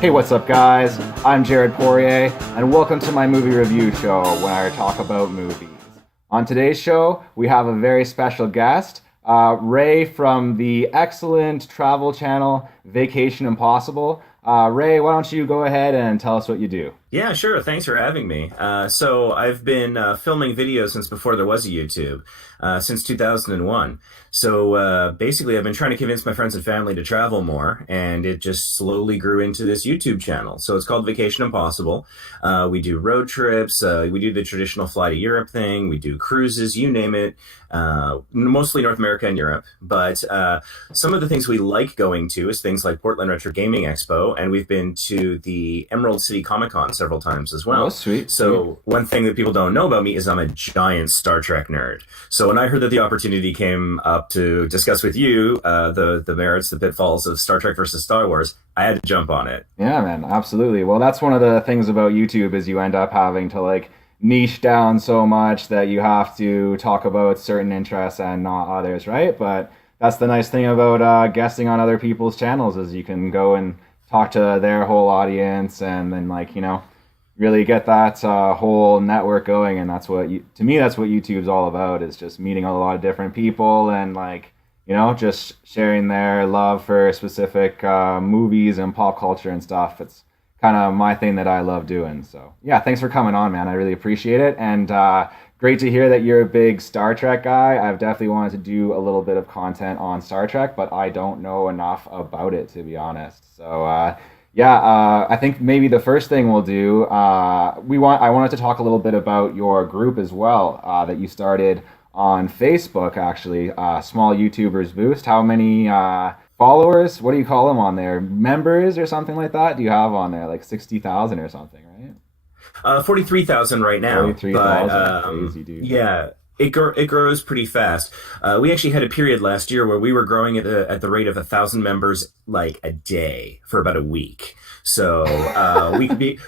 Hey, what's up, guys? I'm Jared Poirier, and welcome to my movie review show where I talk about movies. On today's show, we have a very special guest, Ray from the excellent travel channel Vacation Impossible. Ray, why don't you go ahead and tell us what you do? Yeah, sure. Thanks for having me. So I've been filming videos since before there was a YouTube, since 2001. So basically, I've been trying to convince my friends and family to travel more, and it just slowly grew into this YouTube channel. So it's called Vacation Impossible. We do road trips. We do the traditional fly to Europe thing. We do cruises, you name it. Mostly North America and Europe. But some of the things we like going to is things like Portland Retro Gaming Expo, and we've been to the Emerald City Comic Con several times as well. Oh, sweet. So one thing that people don't know about me is I'm a giant Star Trek nerd. So when I heard that the opportunity came up to discuss with you the merits, the pitfalls of Star Trek versus Star Wars, I had to jump on it. Yeah, man, absolutely. Well, that's one of the things about YouTube is you end up having to niche down so much that you have to talk about certain interests and not others, right? But that's the nice thing about guesting on other people's channels is you can go and talk to their whole audience and then really get that whole network going. And that's what to me that's what YouTube's all about, is just meeting a lot of different people and just sharing their love for specific movies and pop culture and stuff. It's kind of my thing that I love doing. So yeah, thanks for coming on, man. I really appreciate it. And great to hear that you're a big Star Trek guy. I've definitely wanted to do a little bit of content on Star Trek, but I don't know enough about it, to be honest. So I think maybe the first thing we'll do, I wanted to talk a little bit about your group as well, that you started on Facebook, actually, Small YouTubers Boost. How many followers? What do you call them on there? Members or something like that? Do you have on there 60,000 or something, right? 43,000 right now. 43,000. Crazy, dude. Yeah. It grows pretty fast. We actually had a period last year where we were growing at the rate of 1,000 members a day for about a week. So we could be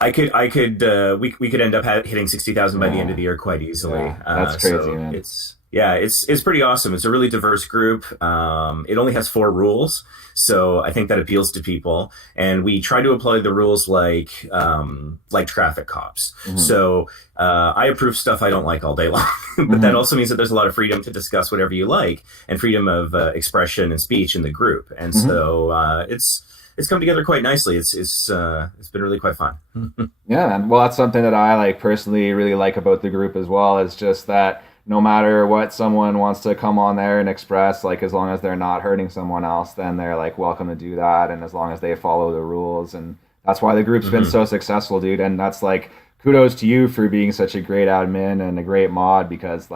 we could end up hitting 60,000 by the end of the year quite easily. Yeah, that's crazy, so man. It's pretty awesome. It's a really diverse group. It only has 4 rules, so I think that appeals to people. And we try to apply the rules like traffic cops. Mm-hmm. So I approve stuff I don't like all day long, but that also means that there's a lot of freedom to discuss whatever you like and freedom of expression and speech in the group. And so it's come together quite nicely. It's been really quite fun. Yeah, man. Well, that's something that I personally really like about the group as well. Is just that no matter what someone wants to come on there and express, as long as they're not hurting someone else, then they're welcome to do that. And as long as they follow the rules, and that's why the group's been so successful, dude. And that's kudos to you for being such a great admin and a great mod, because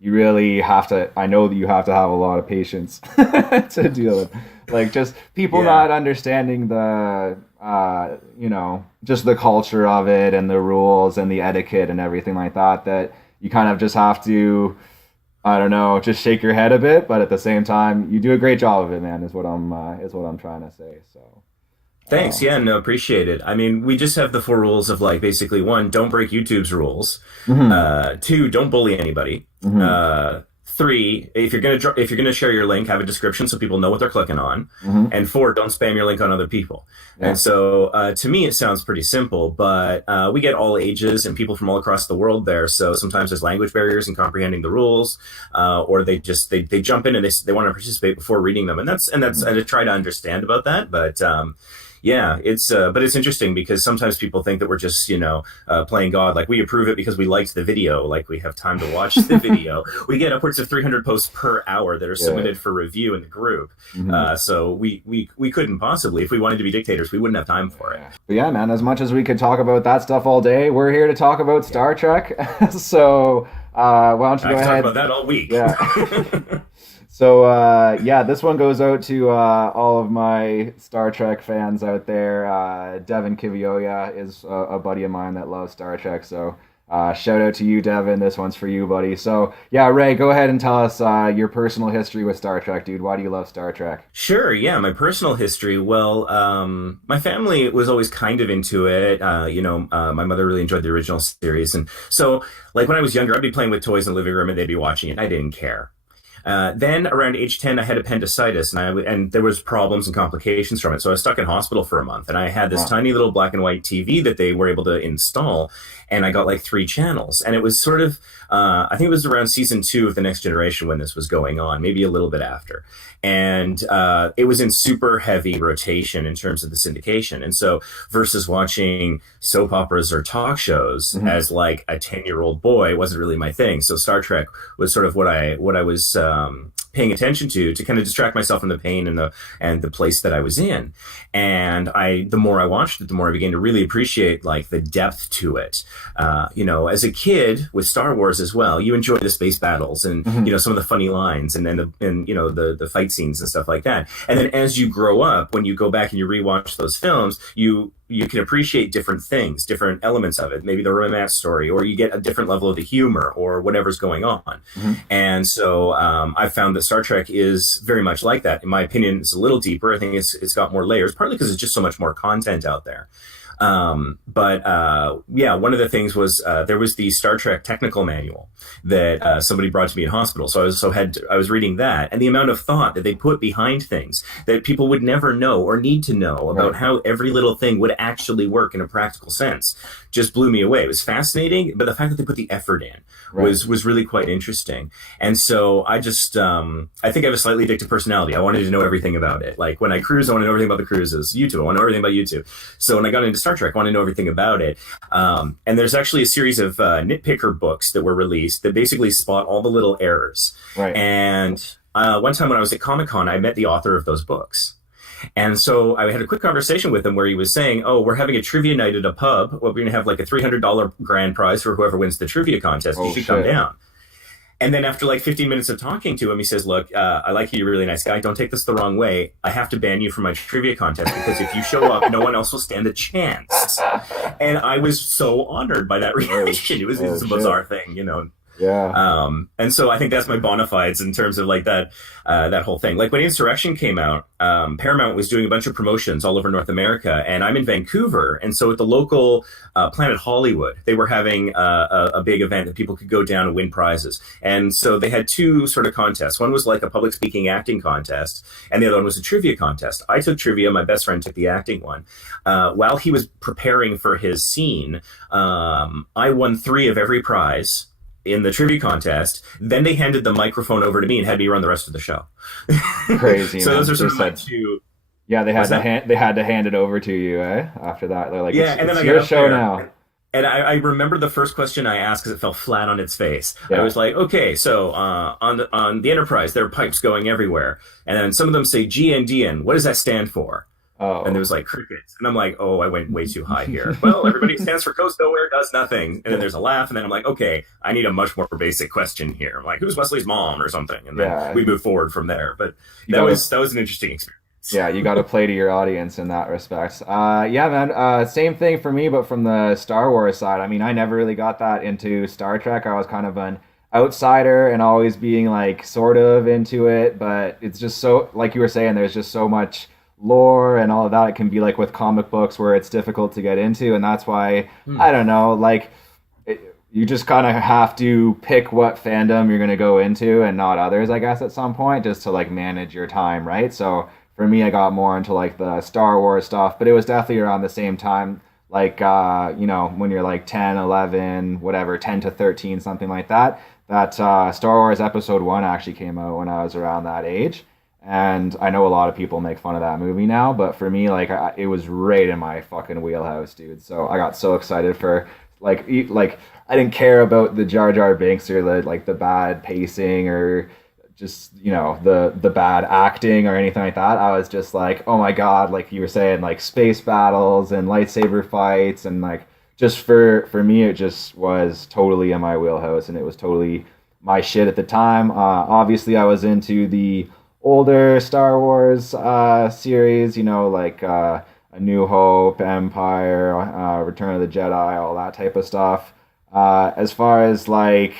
you really have to, I know that you have to have a lot of patience to deal with just people not understanding the just the culture of it and the rules and the etiquette and everything like that you kind of just have to, I don't know, just shake your head a bit, but at the same time you do a great job of it, man, is what I'm trying to say. So thanks. Yeah, no, appreciate it. I mean, we just have the 4 rules of basically 1, don't break YouTube's rules. 2, don't bully anybody. 3, if you're gonna share your link, have a description so people know what they're clicking on. And 4, don't spam your link on other people. Yeah. And so to me, it sounds pretty simple, but we get all ages and people from all across the world there. So sometimes there's language barriers in comprehending the rules, or they jump in and they want to participate before reading them, and that's I try to understand about that, but. Yeah, but it's interesting because sometimes people think that we're just, playing God. We approve it because we liked the video. We have time to watch the video. We get upwards of 300 posts per hour that are submitted for review in the group. So we couldn't possibly, if we wanted to be dictators, we wouldn't have time for it. But yeah, man, as much as we could talk about that stuff all day, we're here to talk about Star Trek. So why don't you go ahead? I can talk about that all week. Yeah. So, this one goes out to all of my Star Trek fans out there. Devin Kivioya is a buddy of mine that loves Star Trek. So, shout out to you, Devin. This one's for you, buddy. So, yeah, Ray, go ahead and tell us your personal history with Star Trek, dude. Why do you love Star Trek? Sure, yeah, my personal history. Well, my family was always kind of into it. My mother really enjoyed the original series. And so, when I was younger, I'd be playing with toys in the living room and they'd be watching it. I didn't care. Then around age 10, I had appendicitis, and there was problems and complications from it. So I was stuck in hospital for a month, and I had this Wow. tiny little black and white TV that they were able to install, and I got like three channels. And it was sort of, I think it was around season two of The Next Generation when this was going on, maybe a little bit after. And it was in super heavy rotation in terms of the syndication. And so versus watching soap operas or talk shows Hmm. as like a 10-year-old boy wasn't really my thing. So Star Trek was sort of what I was paying attention to kind of distract myself from the pain and the place that I was in. And the more I watched it, the more I began to really appreciate like the depth to it. As a kid with Star Wars as well, you enjoy the space battles and Hmm. some of the funny lines and then the fight scenes and stuff like that. And then as you grow up, when you go back and you rewatch those films, you can appreciate different things, different elements of it, maybe the romance story, or you get a different level of the humor or whatever's going on. Hmm. And so I found that Star Trek is very much like that. In my opinion, it's a little deeper. I think it's got more layers, partly because it's just so much more content out there. But yeah, one of the things was there was the Star Trek technical manual that somebody brought to me in hospital. So I was reading that, and the amount of thought that they put behind things that people would never know or need to know about Right. how every little thing would actually work in a practical sense just blew me away. It was fascinating, but the fact that they put the effort in Right. was really quite interesting. And so I think I have a slightly addictive personality. I wanted to know everything about it. Like when I cruise, I want to know everything about the cruises. YouTube, I want to know everything about YouTube. So when I got into Star Trek, I want to know everything about it. And there's actually a series of nitpicker books that were released that basically spot all the little errors. Right. And one time when I was at Comic-Con, I met the author of those books. And so I had a quick conversation with him where he was saying, "Oh, we're having a trivia night at a pub. Well, we're going to have like a $300 grand prize for whoever wins the trivia contest. You Oh should come shit. down." And then after like 15 minutes of talking to him, he says, "Look, I like you. You're a really nice guy. Don't take this the wrong way. I have to ban you from my trivia contest because if you show up, no one else will stand a chance." And I was so honored by that Oh, reaction. It oh was a shit. bizarre thing. Yeah. And so I think that's my bona fides in terms of like that whole thing. Like when Insurrection came out, Paramount was doing a bunch of promotions all over North America, and I'm in Vancouver, and so at the local Planet Hollywood, they were having a big event that people could go down and win prizes. And so they had two sort of contests. One was like a public speaking acting contest, and the other one was a trivia contest. I took trivia. My best friend took the acting one. While he was preparing for his scene, I won three of every prize in the trivia contest. Then they handed the microphone over to me and had me run the rest of the show. Crazy, So man. those are They sort of my said, two. yeah, What's that? they had to hand it over to you, eh? After that, they're like, Yeah, and then it's I got your up show there, now. and I remember the first question I asked because it fell flat on its face. I Yeah. was like, "Okay, so on the Enterprise, there are pipes going everywhere, and then some of them say GNDN. What does that stand for?" And there Oh. was like crickets, and I'm like, "Oh, I went way too high here." Well, everybody stands for Coast Nowhere does nothing, and then there's a laugh, and then I'm like, "Okay, I need a much more basic question here." I'm like, "Who's Wesley's mom?" or something, and then Yeah. we move forward from there. But You gotta that was an interesting experience. Yeah, you got to play to your audience in that respect. Yeah, man. Same thing for me, but from the Star Wars side. I mean, I never really got that into Star Trek. I was kind of an outsider and always being like sort of into it, but it's just so, like you were saying, there's just so much lore and all of that. It can be like with comic books where it's difficult to get into, and that's why Hmm. I don't know, like you just kind of have to pick what fandom you're going to go into and not others, I guess, at some point, just to like manage your time, right? So for me, I got more into like the Star Wars stuff, but it was definitely around the same time, like, when you're like 10, 11, whatever, 10 to 13, something like that, that Star Wars Episode 1 actually came out when I was around that age. And I know a lot of people make fun of that movie now, but for me, like, it was right in my fucking wheelhouse, dude. So I got so excited for like I didn't care about the Jar Jar Binks or the bad pacing or just the bad acting or anything like that. I was just like, oh my god, like you were saying, like space battles and lightsaber fights and like just for me, it just was totally in my wheelhouse and it was totally my shit at the time. Obviously, I was into the older Star Wars series, A New Hope, Empire, Return of the Jedi, all that type of stuff. As far as like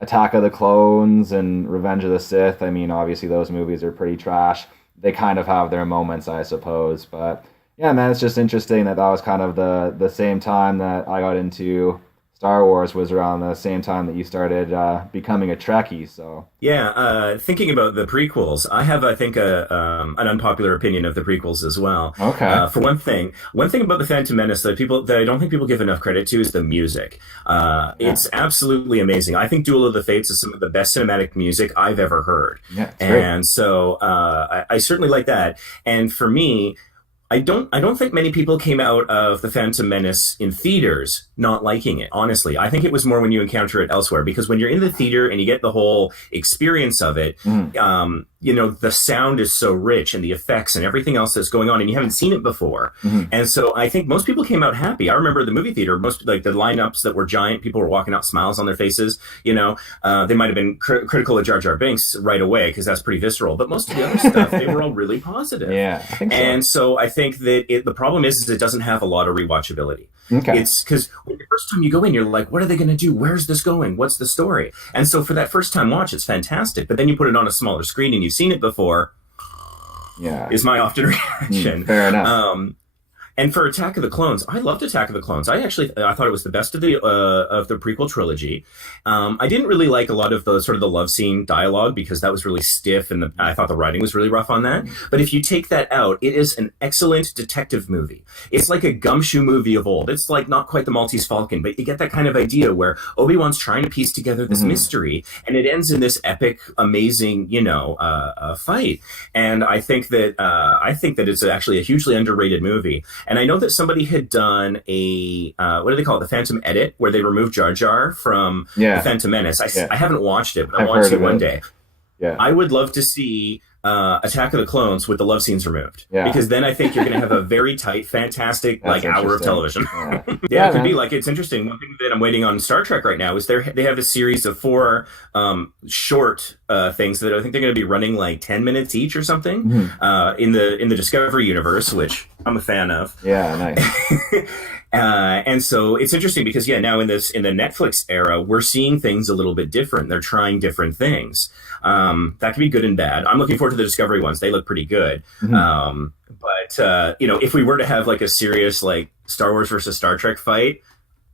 Attack of the Clones and Revenge of the Sith, I mean, obviously those movies are pretty trash. They kind of have their moments, I suppose. But yeah, man, it's just interesting that that was kind of the same time that I got into Star Wars was around the same time that you started becoming a Trekkie. So Yeah, thinking about the prequels, I have, I think, an unpopular opinion of the prequels as well. okay, For one thing about the Phantom Menace that I don't think people give enough credit to is the music. yeah, It's absolutely amazing. I think Duel of the Fates is some of the best cinematic music I've ever heard, yeah, it's great. and so I certainly like that. And for me, I don't think many people came out of the Phantom Menace in theaters not liking it. Honestly, I think it was more when you encounter it elsewhere because when you're in the theater and you get the whole experience of it, Mhm. you know, the sound is so rich and the effects and everything else that's going on, and you haven't seen it before. Mhm. And so I think most people came out happy. I remember the movie theater, most like the lineups that were giant, people were walking out, smiles on their faces. You know, they might have been critical of Jar Jar Binks right away because that's pretty visceral, but most of the other stuff they were all really positive. Yeah, I think so. And so I think that the problem is it doesn't have a lot of rewatchability. Okay. It's because when the first time you go in, you're like, what are they going to do? Where's this going? What's the story? And so for that first time watch, it's fantastic. But then you put it on a smaller screen and you've seen it before, Yeah. is my often reaction. Fair enough. And for Attack of the Clones, I loved Attack of the Clones. I thought it was the best of the prequel trilogy. I didn't really like a lot of the sort of the love scene dialogue because that was really stiff, and I thought the writing was really rough on that. But if you take that out, it is an excellent detective movie. It's like a gumshoe movie of old. It's like not quite the Maltese Falcon, but you get that kind of idea where Obi-Wan's trying to piece together this mystery, and it ends in this epic, amazing, fight. And I think that it's actually a hugely underrated movie. And I know that somebody had done a what do they call it? The Phantom Edit, where they removed Jar Jar from the Yeah. Phantom Menace. Yeah. I haven't watched it, but I I've want heard to of one it. day. Yeah. I would love to see Attack of the Clones with the love scenes removed, Yeah. because then I think you're going to have a very tight, fantastic That's hour of interesting. television. Yeah. Yeah, Yeah, it could be man. like it's interesting. One thing that I'm waiting on Star Trek right now is they have a series of four short things that I think they're going to be running like 10 minutes each or something Mhm. in the Discovery universe, which I'm a fan of. Yeah, nice. And so it's interesting because now in the Netflix era, we're seeing things a little bit different. They're trying different things. That can be good and bad. I'm looking forward to the Discovery ones. They look pretty good. Mhm. But if we were to have like a serious like Star Wars versus Star Trek fight,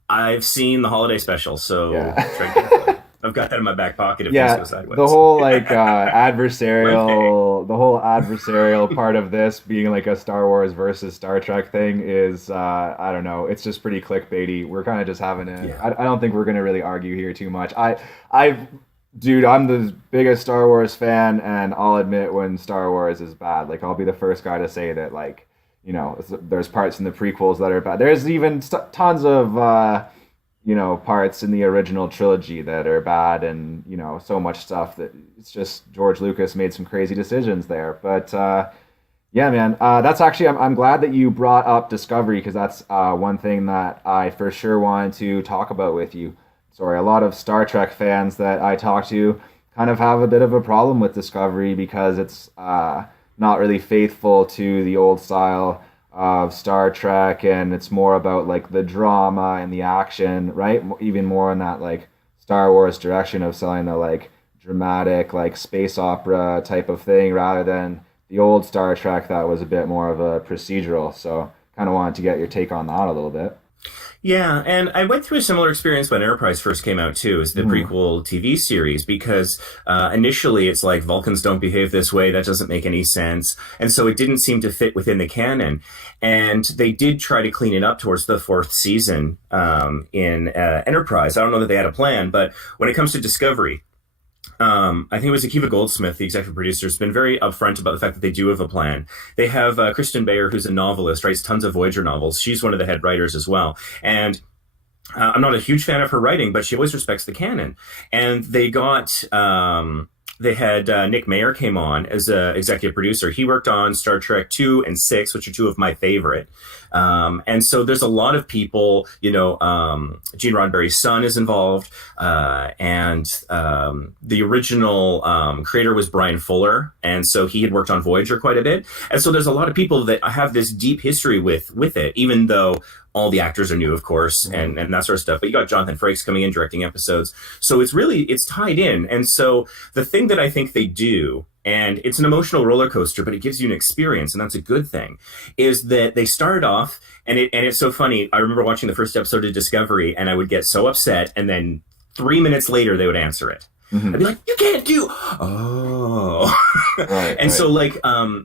I've seen the holiday special, so Yeah. I've got that in my back pocket if things Yeah, go sideways. the whole like adversarial part of this being like a Star Wars versus Star Trek thing is I don't know, it's just pretty clickbaity. We're kind of just having a Yeah. I don't think we're gonna really argue here too much. I dude, I'm the biggest Star Wars fan, and I'll admit when Star Wars is bad. Like I'll be the first guy to say that there's parts in the prequels that are bad. There's even tons of parts in the original trilogy that are bad, and so much stuff that it's just George Lucas made some crazy decisions there. But yeah, man, that's actually I'm glad that you brought up Discovery because that's one thing that I for sure wanted to talk about with you. Sorry, a lot of Star Trek fans that I talk to kind of have a bit of a problem with Discovery because it's not really faithful to the old style of Star Trek, and it's more about like the drama and the action, right? Even more in that like Star Wars direction of selling the like dramatic like space opera type of thing rather than the old Star Trek that was a bit more of a procedural. So kind of wanted to get your take on that a little bit. Yeah, and I went through a similar experience when Enterprise first came out too, as the Mhm. prequel TV series, because initially it's like Vulcans don't behave this way, that doesn't make any sense, and so it didn't seem to fit within the canon. And they did try to clean it up towards the fourth season in Enterprise. I don't know that they had a plan, but when it comes to Discovery, I think it was Akiva Goldsmith, the executive producer, has been very upfront about the fact that they do have a plan. They have Kristen Bayer, who's a novelist, writes tons of Voyager novels. She's one of the head writers as well. And I'm not a huge fan of her writing, but she always respects the canon. And they had Nick Mayer came on as a executive producer. He worked on Star Trek 2 and 6, which are two of my favorite. And so there's a lot of people, Gene Roddenberry's son is involved. And the original creator was Brian Fuller. And so he had worked on Voyager quite a bit. And so there's a lot of people that have this deep history with it, even though all the actors are new, of course, and that sort of stuff. But you got Jonathan Frakes coming in, directing episodes. So it's tied in. And so the thing that I think they do, and it's an emotional roller coaster, but it gives you an experience, and that's a good thing. Is that they started off, and it's so funny. I remember watching the first episode of Discovery, and I would get so upset, and then 3 minutes later they would answer it. I'd be like, you can't do. Oh, Right, and right. so like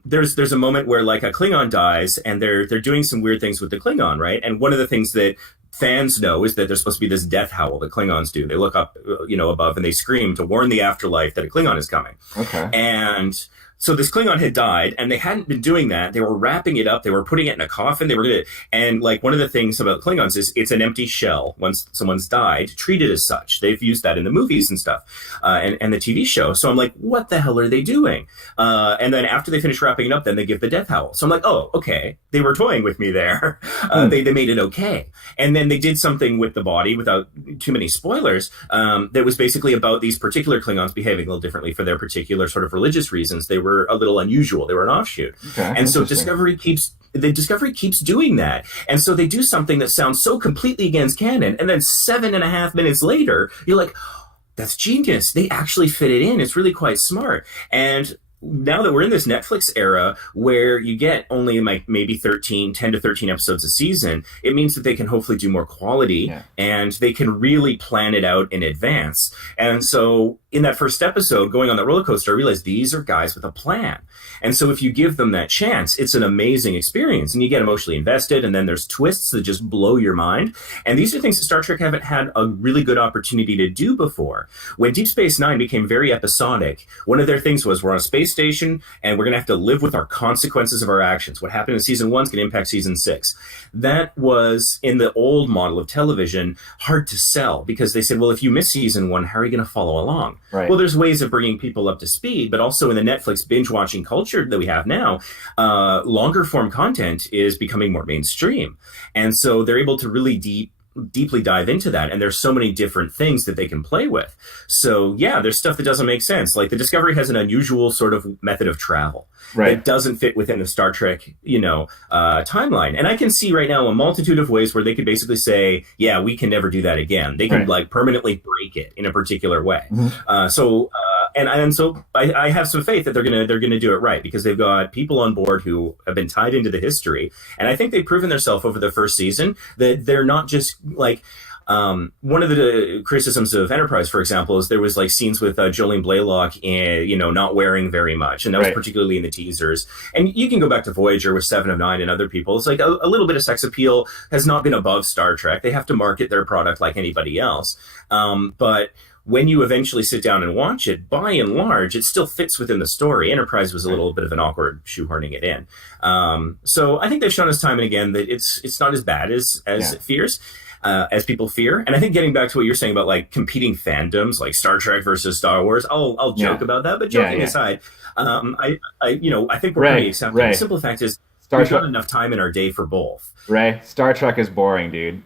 there's a moment where like a Klingon dies, and they're doing some weird things with the Klingon, right? And one of the things that fans know is that there's supposed to be this death howl that Klingons do. They look up, above, and they scream to warn the afterlife that a Klingon is coming. Okay. And so this Klingon had died, and they hadn't been doing that. They were wrapping it up. They were putting it in a coffin. They were gonna, and like one of the things about Klingons is it's an empty shell. Once someone's died, treated as such. They've used that in the movies and stuff, and the TV show. So I'm like, what the hell are they doing? And then after they finish wrapping it up, then they give the death howl. So I'm like, oh, okay, they were toying with me there. They made it okay. And then they did something with the body without too many spoilers. That was basically about these particular Klingons behaving a little differently for their particular sort of religious reasons. They were a little unusual. They were an offshoot. Okay. And so Interesting. Discovery keeps doing that. And so they do something that sounds so completely against canon. And then 7.5 minutes later, you're like, that's genius. They actually fit it in. It's really quite smart. And now that we're in this Netflix era where you get only like maybe 10 to 13 episodes a season, it means that they can hopefully do more quality, Yeah. and they can really plan it out in advance. And so in that first episode, going on that roller coaster, I realized these are guys with a plan. And so if you give them that chance, it's an amazing experience, and you get emotionally invested. And then there's twists that just blow your mind. And these are things that Star Trek haven't had a really good opportunity to do before. When Deep Space Nine became very episodic, one of their things was we're on a space station and we're going to have to live with our consequences of our actions. What happened in season one is going to impact season six. That was, in the old model of television, hard to sell, because they said, well, if you miss season one, how are you going to follow along? Right. Well, there's ways of bringing people up to speed, but also in the Netflix binge watching culture that we have now, longer form content is becoming more mainstream. And so they're able to really deeply dive into that, and there's so many different things that they can play with. So yeah, there's stuff that doesn't make sense. Like the Discovery has an unusual sort of method of travel Right. that doesn't fit within the Star Trek timeline, and I can see right now a multitude of ways where they could basically say, yeah, we can never do that again. They can Right. like permanently break it in a particular way. Mhm. So I have some faith that they're gonna do it right, because they've got people on board who have been tied into the history, and I think they've proven themselves over the first season that they're not just like. One of the criticisms of Enterprise, for example, is there was like scenes with Jolene Blaylock, not wearing very much, and that was Right. particularly in the teasers. And you can go back to Voyager with Seven of Nine and other people. It's like a little bit of sex appeal has not been above Star Trek. They have to market their product like anybody else, but when you eventually sit down and watch it, by and large, it still fits within the story. Enterprise was a little bit of an awkward shoehorning it in. So I think they've shown us time and again that it's not as bad as Yeah. it fears. As people fear. And I think getting back to what you're saying about like competing fandoms, like Star Trek versus Star Wars, I'll joke Yeah. about that. But Yeah, joking yeah. aside, I think we're Ray, pretty accepting. Ray. The simple fact is, Star we've Trek. got enough time in our day for both. Ray, Star Trek is boring, dude.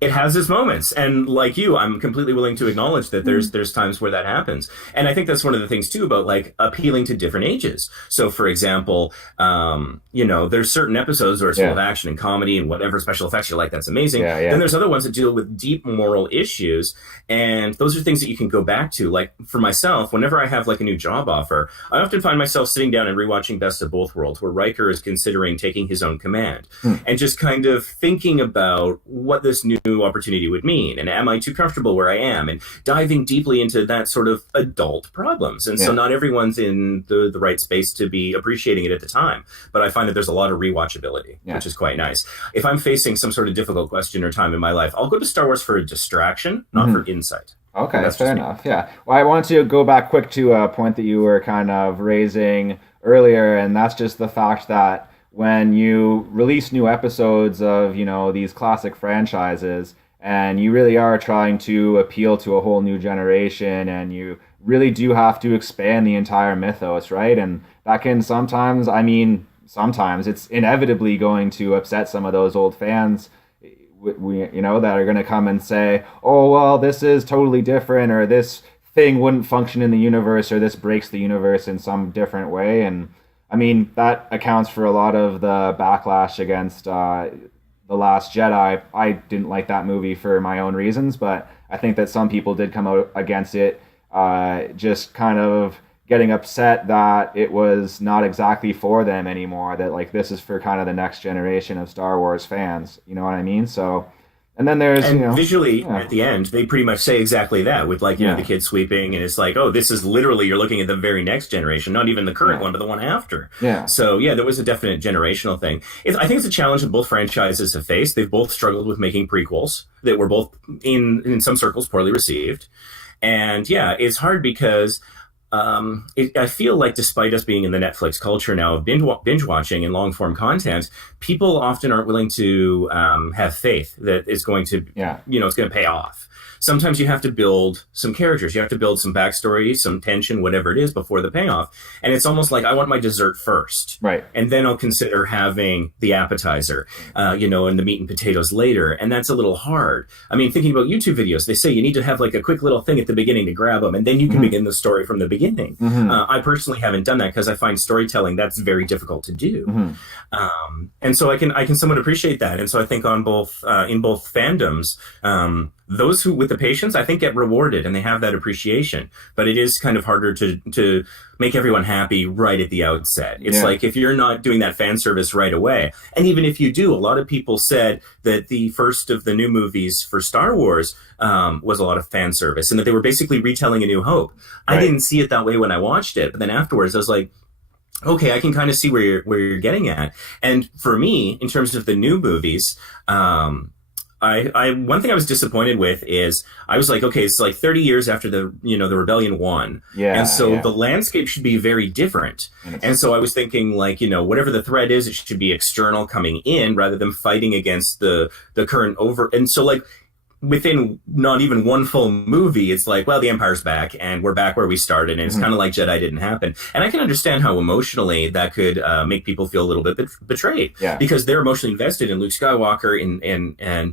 It has its moments, and like you, I'm completely willing to acknowledge that there's times where that happens. And I think that's one of the things too about like appealing to different ages. So for example, there's certain episodes where it's full of action and comedy and whatever special effects you're like, that's amazing. Yeah, yeah. Then there's other ones that deal with deep moral issues, and those are things that you can go back to. Like for myself, whenever I have like a new job offer, I often find myself sitting down and rewatching Best of Both Worlds, where Riker is considering taking his own command, and just kind of thinking about what this new opportunity would mean, and am I too comfortable where I am, and diving deeply into that sort of adult problems. And so not everyone's in the right space to be appreciating it at the time, but I find that there's a lot of rewatchability, which is quite nice. If I'm facing some sort of difficult question or time in my life, I'll go to Star Wars for a distraction, not for insight. Okay, That's fair just me. enough. Yeah. Well, I want to go back quick to a point that you were kind of raising earlier, and that's just the fact that when you release new episodes of, these classic franchises, and you really are trying to appeal to a whole new generation, and you really do have to expand the entire mythos, right? And that can sometimes it's inevitably going to upset some of those old fans, that are going to come and say, oh, well, this is totally different, or this thing wouldn't function in the universe, or this breaks the universe in some different way. And that accounts for a lot of the backlash against The Last Jedi. I didn't like that movie for my own reasons, but I think that some people did come out against it just kind of getting upset that it was not exactly for them anymore. That like this is for kind of the next generation of Star Wars fans. You know what I mean? So, and then there's And visually, yeah, at the end, they pretty much say exactly that with like, the yeah, kid sweeping, and it's like, oh, this is literally, you're looking at the very next generation, not even the current yeah, one, but the one after. yeah, So yeah, there was a definite generational thing. I think it's a challenge that both franchises have faced. They've both struggled with making prequels that were both in some circles poorly received. And yeah, it's hard because I feel like despite us being in the Netflix culture now of binge watching and long form content, people often aren't willing to have faith that it's going to, yeah, it's going to pay off. Sometimes you have to build some characters, you have to build some backstory, some tension, whatever it is, before the payoff. And it's almost like I want my dessert first, right, and then I'll consider having the appetizer, and the meat and potatoes later. And that's a little hard. I mean, thinking about YouTube videos, they say you need to have like a quick little thing at the beginning to grab them, and then you can begin the story from the beginning. I personally haven't done that because I find storytelling that's very difficult to do. And so I can somewhat appreciate that. And so I think on both in both fandoms, those who with the patience, I think, get rewarded and they have that appreciation. But it is kind of harder to make everyone happy right at the outset. It's like if you're not doing that fan service right away, and even if you do, a lot of people said that the first of the new movies for Star Wars was a lot of fan service, and that they were basically retelling A New Hope. right, I didn't see it that way when I watched it, but then afterwards I was like, okay, I can kind of see where you're getting at. And for me, in terms of the new movies, I one thing I was disappointed with is I was like, okay, it's like 30 years after the rebellion won, yeah, and so yeah. the landscape should be very different. And so I was thinking, like, whatever the threat is, it should be external coming in rather than fighting against the current over. And so like within not even one full movie, it's like, well, the Empire's back and we're back where we started, and it's kind of like Jedi didn't happen. And I can understand how emotionally that could make people feel a little bit betrayed, Yeah. because they're emotionally invested in Luke Skywalker and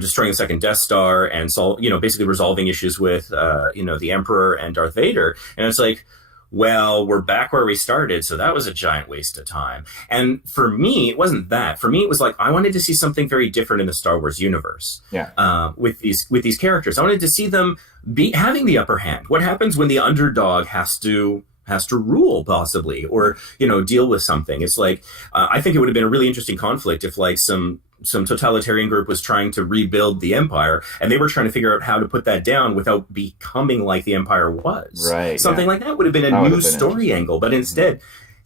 destroying the second Death Star and basically resolving issues with the Emperor and Darth Vader. And it's like, well, we're back where we started, so that was a giant waste of time. And for me, it wasn't that. For me, it was like I wanted to see something very different in the Star Wars universe. Yeah. With these characters, I wanted to see them having the upper hand. What happens when the underdog has to rule, possibly, or deal with something? It's like I think it would have been a really interesting conflict if like some totalitarian group was trying to rebuild the empire, and they were trying to figure out how to put that down without becoming like the empire was. Right. Something like that would have been a new story angle, but instead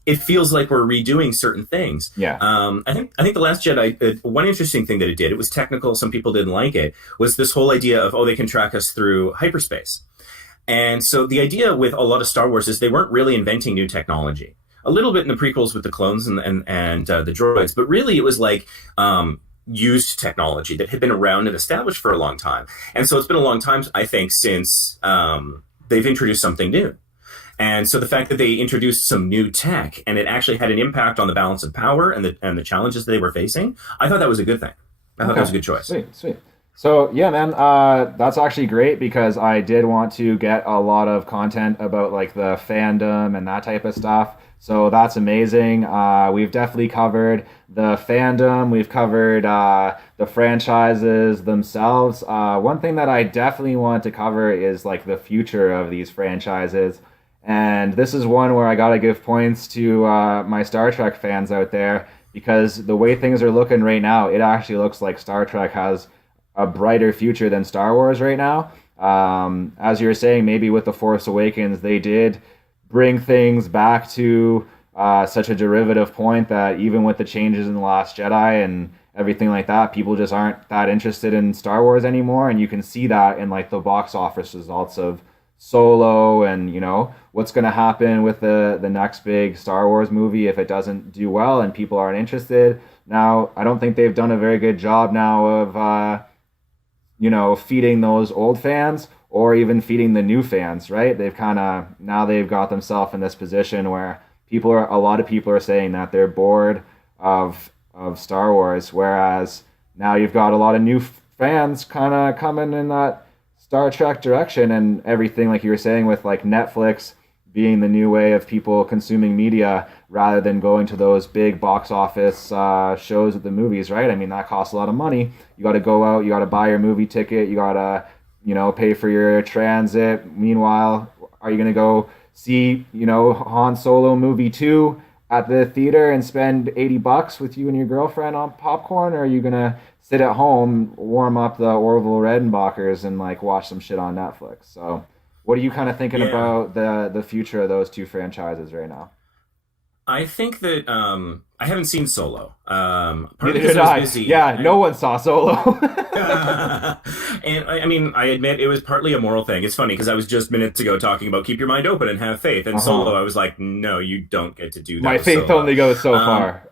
it feels like we're redoing certain things. Yeah. I think The Last Jedi, one interesting thing that it did, it was technical, some people didn't like it, was this whole idea of, they can track us through hyperspace. And so the idea with a lot of Star Wars is they weren't really inventing new technology. A little bit in the prequels with the clones and the droids, but really it was like used technology that had been around and established for a long time. And so it's been a long time, I think, since they've introduced something new. And so the fact that they introduced some new tech and it actually had an impact on the balance of power and the challenges that they were facing, I thought that was a good thing. I thought that was a good choice. Sweet. So yeah, man, that's actually great because I did want to get a lot of content about like the fandom and that type of stuff. So that's amazing. We've definitely covered the fandom. We've covered the franchises themselves. One thing that I definitely want to cover is like the future of these franchises. And this is one where I gotta give points to my Star Trek fans out there, because the way things are looking right now, it actually looks like Star Trek has a brighter future than Star Wars right now. As you were saying, maybe with The Force Awakens, they did bring things back to such a derivative point that even with the changes in The Last Jedi and everything like that, people just aren't that interested in Star Wars anymore. And you can see that in like the box office results of Solo, and what's going to happen with the next big Star Wars movie if it doesn't do well and people aren't interested. Now, I don't think they've done a very good job now of feeding those old fans or even feeding the new fans, right? They've got themselves in this position where a lot of people are saying that they're bored of Star Wars, whereas now you've got a lot of new fans kind of coming in that Star Trek direction, and everything like you were saying with like Netflix being the new way of people consuming media rather than going to those big box office shows at the movies, right? I mean, that costs a lot of money. You got to go out, you got to buy your movie ticket, you got to pay for your transit. Meanwhile, are you going to go see, Han Solo movie 2 at the theater and spend $80 with you and your girlfriend on popcorn, or are you going to sit at home, warm up the Orville Redenbachers and like watch some shit on Netflix? So, what are you kind of thinking Yeah. about the future of those two franchises right now? I think that I haven't seen Solo. Partly Neither because did I was I. busy. Yeah, no one saw Solo. And I mean, I admit it was partly a moral thing. It's funny because I was just minutes ago talking about keep your mind open and have faith. And Uh-huh. Solo, I was like, no, you don't get to do that My with faith Solo. only goes so Um, far.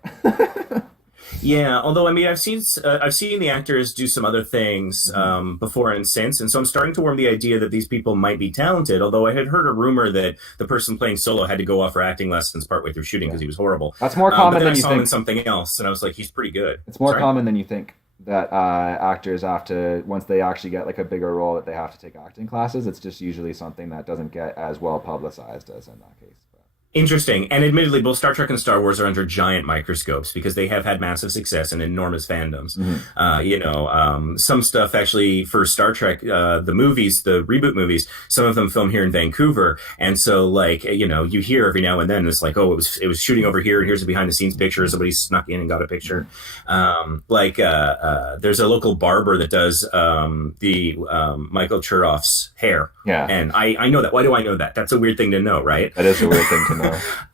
yeah, although I mean, I've seen the actors do some other things Mhm. before and since, and so I'm starting to warm the idea that these people might be talented. Although I had heard a rumor that the person playing Solo had to go off for acting lessons partway through shooting Yeah. because he was horrible. That's more But common then I than you saw him in think. something else, and I was like, he's pretty good. It's more Sorry. common than you think that actors have to, once they actually get like a bigger role, that they have to take acting classes. It's just usually something that doesn't get as well publicized as in that case. Interesting. And admittedly, both Star Trek and Star Wars are under giant microscopes because they have had massive success and enormous fandoms. Mhm. Some stuff actually for Star Trek, the movies, the reboot movies, some of them film here in Vancouver. And so, like, you hear every now and then it's like, oh, it was shooting over here, and here's a behind the scenes picture. Somebody snuck in and got a picture. There's a local barber that does the Michael Cheroff's hair. Yeah, And I know that. Why do I know that? That's a weird thing to know, right? that is a weird thing to know.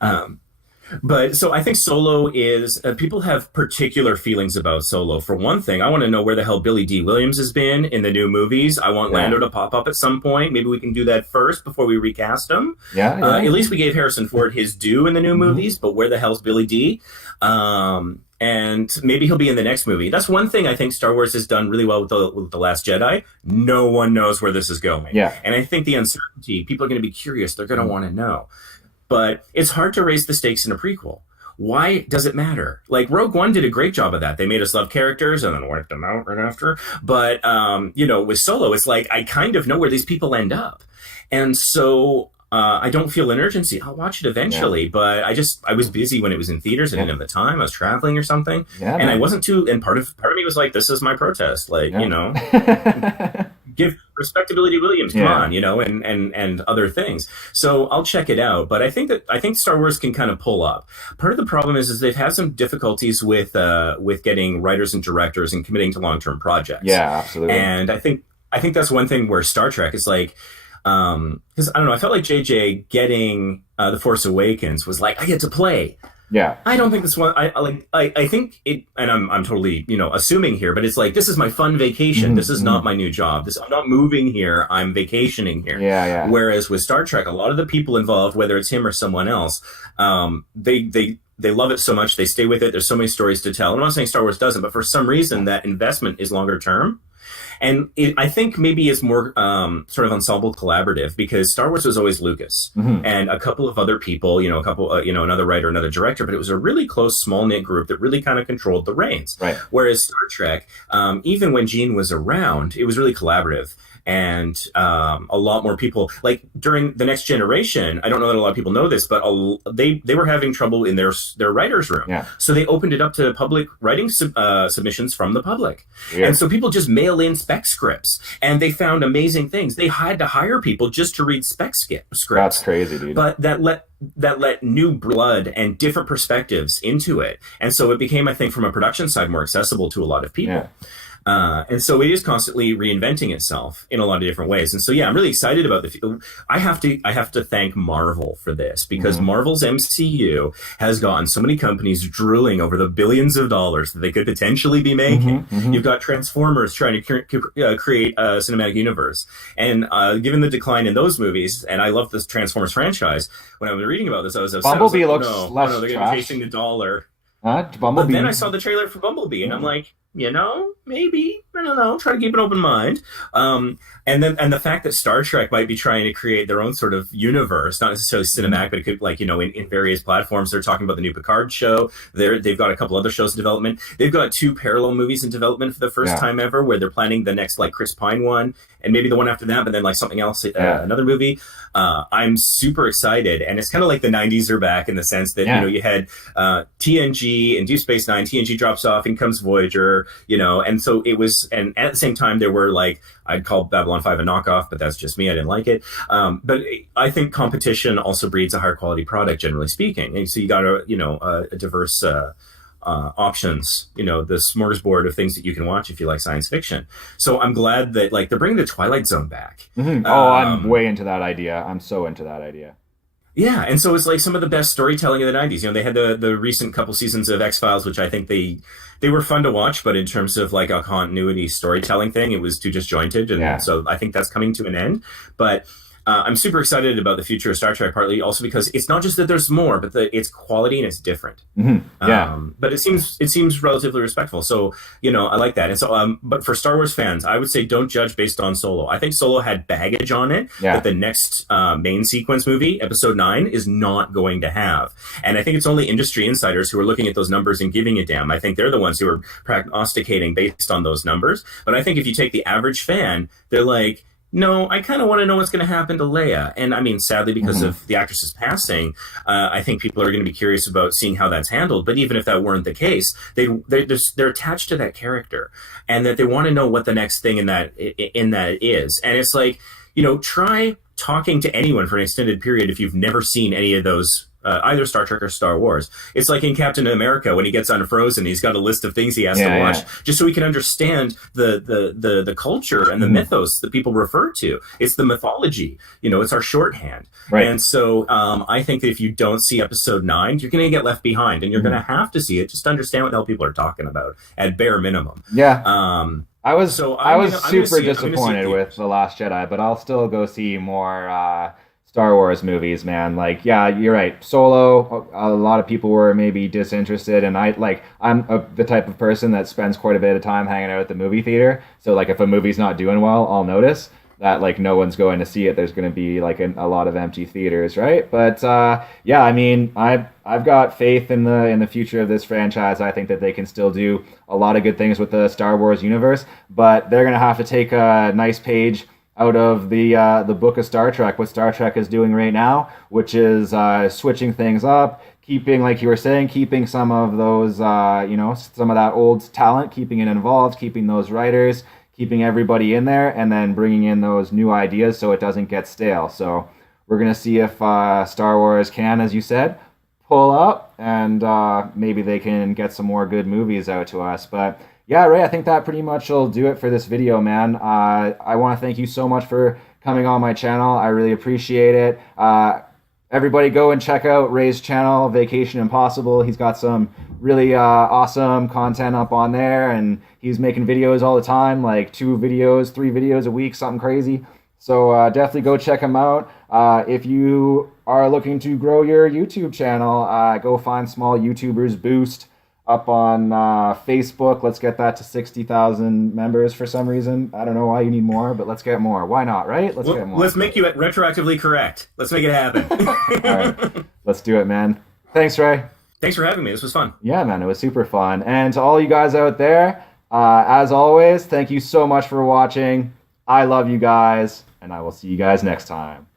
Um, but so I think Solo is people have particular feelings about Solo. For one thing, I want to know where the hell Billy D. Williams has been in the new movies. I want Yeah, Lando to pop up at some point. Maybe we can do that first before we recast him. yeah, yeah. At least we gave Harrison Ford his due in the new Mhm. movies, but where the hell's Billy D? And maybe he'll be in the next movie. That's one thing I think Star Wars has done really well with the Last Jedi. No one knows where this is going, Yeah. and I think the uncertainty. People are going to be curious. They're going to Mhm. want to know. But it's hard to raise the stakes in a prequel. Why does it matter? Like Rogue One did a great job of that. They made us love characters and then wiped them out right after. But with Solo, it's like I kind of know where these people end up, and so I don't feel an urgency. I'll watch it Yeah, eventually, but I was busy when it was in theaters. I yeah, didn't have the time. I was traveling or something, yeah, and I man. wasn't too. And part of me was like, this is my protest. Like Yeah. give respectability to Williams, come Yeah. on, and other things. So I'll check it out. But I think Star Wars can kind of pull up. Part of the problem is they've had some difficulties with getting writers and directors and committing to long term projects. Yeah, absolutely. And I think that's one thing where Star Trek is like because I don't know, I felt like JJ getting The Force Awakens was like I get to play. Yeah. I don't think this one. I think it, and I'm totally assuming here, but it's like this is my fun vacation. Mhm, This is not mhm. my new job. I'm not moving here. I'm vacationing here. Yeah, yeah. Whereas with Star Trek, a lot of the people involved, whether it's him or someone else, they love it so much they stay with it. There's so many stories to tell. I'm not saying Star Wars doesn't, but for some reason that investment is longer term. And I think maybe it's more sort of ensemble collaborative because Star Wars was always Lucas Mhm. and a couple of other people, another writer, another director, but it was a really close, small knit group that really kind of controlled the reins. Right. Whereas Star Trek, even when Gene was around, it was really collaborative. And a lot more people, like during the Next Generation, I don't know that a lot of people know this, but they were having trouble in their writers' room, Yeah. so they opened it up to public writing submissions from the public. Weird. And so people just mail in spec scripts and they found amazing things. They had to hire people just to read That's scripts. crazy, dude. But that let new blood and different perspectives into it. And so it became, I think, from a production side, more accessible to a lot of people. Yeah. And so it is constantly reinventing itself in a lot of different ways. And so, yeah, I'm really excited about I have to thank Marvel for this because Mhm. Marvel's MCU has gotten so many companies drooling over the billions of dollars that they could potentially be making. Mhm, mhm. You've got Transformers trying to create a cinematic universe. And given the decline in those movies, and I love this Transformers franchise, when I was reading about this, I was upset. I was Bumblebee like, looks oh, no, less they're going to be trash. chasing the dollar. But Bumblebee. then I saw the trailer for Bumblebee, and I'm like, maybe I don't know. Try to keep an open mind. And the fact that Star Trek might be trying to create their own sort of universe, not necessarily cinematic, but it could in various platforms. They're talking about the new Picard show. They've got a couple other shows in development. They've got 2 parallel movies in development for the first Yeah. time ever, where they're planning the next like Chris Pine one, and maybe the one after that, but then like something else, Yeah. another movie. I'm super excited, and it's kind of like the '90s are back in the sense that Yeah. you had TNG and Deep Space Nine. TNG drops off, in comes Voyager, and and so it was, and at the same time, there were like, I'd call Babylon 5 a knockoff, but that's just me. I didn't like it. But I think competition also breeds a higher quality product, generally speaking. And so you got a diverse options, the smorgasbord of things that you can watch if you like science fiction. So I'm glad that like they're bringing the Twilight Zone back. Mm-hmm. Oh, I'm way into that idea. I'm so into that idea. Yeah, and so it's like some of the best storytelling of the 90s. They had the recent couple seasons of X-Files, which I think they were fun to watch, but in terms of like a continuity storytelling thing, it was too disjointed, and so I think that's coming to an end. But I'm super excited about the future of Star Trek, partly also because it's not just that there's more, but it's quality and it's different. Mm-hmm. Yeah. But it seems relatively respectful. So, I like that. And so, but for Star Wars fans, I would say don't judge based on Solo. I think Solo had baggage on it that the next main sequence movie, Episode 9, is not going to have. And I think it's only industry insiders who are looking at those numbers and giving a damn. I think they're the ones who are prognosticating based on those numbers. But I think if you take the average fan, they're like, no, I kind of want to know what's going to happen to Leia. And I mean, sadly, because of the actress's passing, I think people are going to be curious about seeing how that's handled. But even if that weren't the case, they're attached to that character, and that they want to know what the next thing in that is. And it's like, try talking to anyone for an extended period if you've never seen any of those. Either Star Trek or Star Wars. It's like in Captain America when he gets unfrozen, he's got a list of things he has to watch just so he can understand the culture and the mythos that people refer to. It's the mythology, it's our shorthand. Right. And so I think that if you don't see Episode 9, you're going to get left behind, and you're going to have to see it just to understand what the hell people are talking about at bare minimum. Yeah. I was super disappointed with The Last Jedi, but I'll still go see more Star Wars movies, man. Like, yeah, you're right. Solo, a lot of people were maybe disinterested, and I'm the type of person that spends quite a bit of time hanging out at the movie theater. So, like, if a movie's not doing well, I'll notice that, like, no one's going to see it. There's going to be, like, a lot of empty theaters, right? But, yeah, I mean, I've got faith in the future of this franchise. I think that they can still do a lot of good things with the Star Wars universe, but they're going to have to take a nice page out of the book of Star Trek, what Star Trek is doing right now, which is switching things up, keeping, like you were saying, keeping some of those, some of that old talent, keeping it involved, keeping those writers, keeping everybody in there, and then bringing in those new ideas so it doesn't get stale. So we're going to see if Star Wars can, as you said, pull up, and maybe they can get some more good movies out to us. But yeah, Ray, I think that pretty much will do it for this video, man. I want to thank you so much for coming on my channel. I really appreciate it. Everybody go and check out Ray's channel, Vacation Impossible. He's got some really awesome content up on there, and he's making videos all the time, like 3 videos a week, something crazy. So definitely go check him out. If you are looking to grow your YouTube channel, go find Small YouTubers Boost up on Facebook. Let's get that to 60,000 members for some reason. I don't know why you need more, but let's get more. Why not, right? Let's get more. Let's make you retroactively correct. Let's make it happen. All right. Let's do it, man. Thanks, Ray. Thanks for having me. This was fun. Yeah, man. It was super fun. And to all you guys out there, as always, thank you so much for watching. I love you guys, and I will see you guys next time.